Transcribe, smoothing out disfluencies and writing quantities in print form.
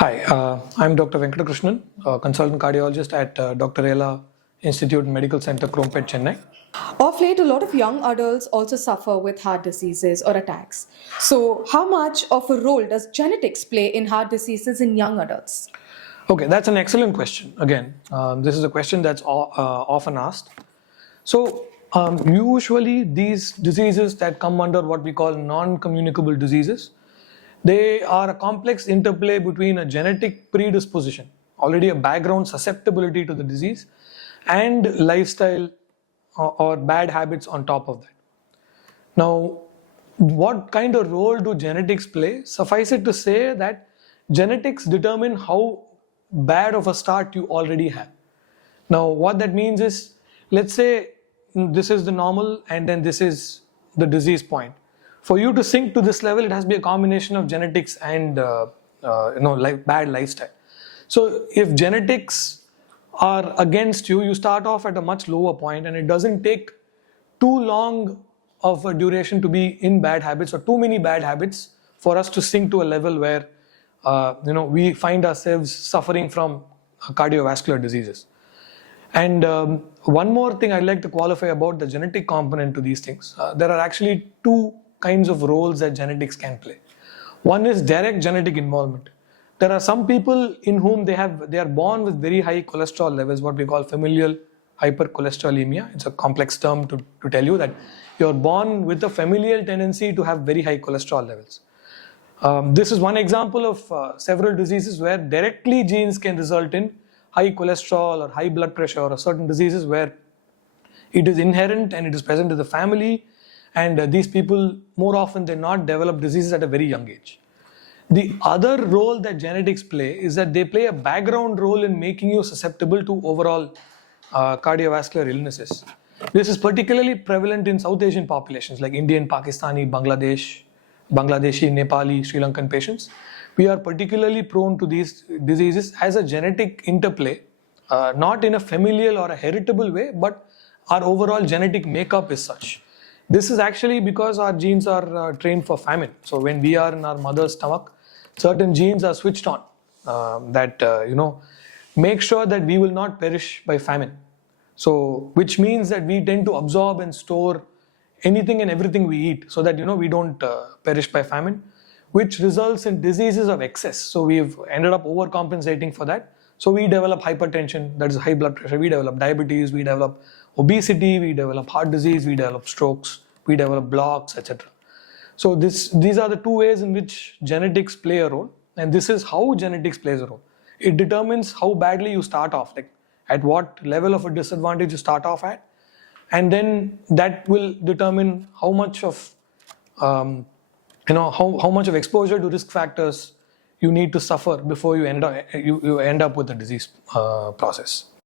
Hi, I'm Dr. Venkatakrishnan, a consultant cardiologist at Dr. Rela Institute Medical Center, Krompet, Chennai. Of late, a lot of young adults also suffer with heart diseases or attacks. So, how much of a role does genetics play in heart diseases in young adults? Okay, that's an excellent question. Again, this is a question that's often asked. So, usually these diseases that come under what we call non-communicable diseases, they are a complex interplay between a genetic predisposition, already a background susceptibility to the disease, and lifestyle or bad habits on top of that. Now, what kind of role do genetics play? Suffice it to say that genetics determine how bad of a start you already have. Now, what that means is, let's say this is the normal and then this is the disease point. For you to sink to this level, it has to be a combination of genetics and bad lifestyle. So, if genetics are against you, you start off at a much lower point, and it doesn't take too long of a duration to be in bad habits or too many bad habits for us to sink to a level where we find ourselves suffering from cardiovascular diseases. And one more thing I'd like to qualify about the genetic component to these things. There are actually two kinds of roles that genetics can play. One is direct genetic involvement. There are some people in whom they are born with very high cholesterol levels, what we call familial hypercholesterolemia. It's a complex term to tell you that you're born with a familial tendency to have very high cholesterol levels. This is one example of several diseases where directly genes can result in high cholesterol or high blood pressure, or certain diseases where it is inherent and it is present in the family, and these people more often than not develop diseases at a very young age. The other role that genetics play is that they play a background role in making you susceptible to overall cardiovascular illnesses. This is particularly prevalent in South Asian populations like Indian, Pakistani, Bangladeshi, Nepali, Sri Lankan patients. We are particularly prone to these diseases as a genetic interplay, not in a familial or a heritable way, but our overall genetic makeup is such. This is actually because our genes are trained for famine. So when we are in our mother's stomach, certain genes are switched on make sure that we will not perish by famine. So, which means that we tend to absorb and store anything and everything we eat, so that we don't perish by famine, which results in diseases of excess. So we've ended up overcompensating for that. So we develop hypertension, that is high blood pressure, we develop diabetes, we develop obesity, we develop heart disease, we develop strokes, we develop blocks, etc. So these are the two ways in which genetics play a role, and this is how genetics plays a role. It determines how badly you start off, like at what level of a disadvantage you start off at, and then that will determine how much of how much of exposure to risk factors you need to suffer before you end up with the disease process.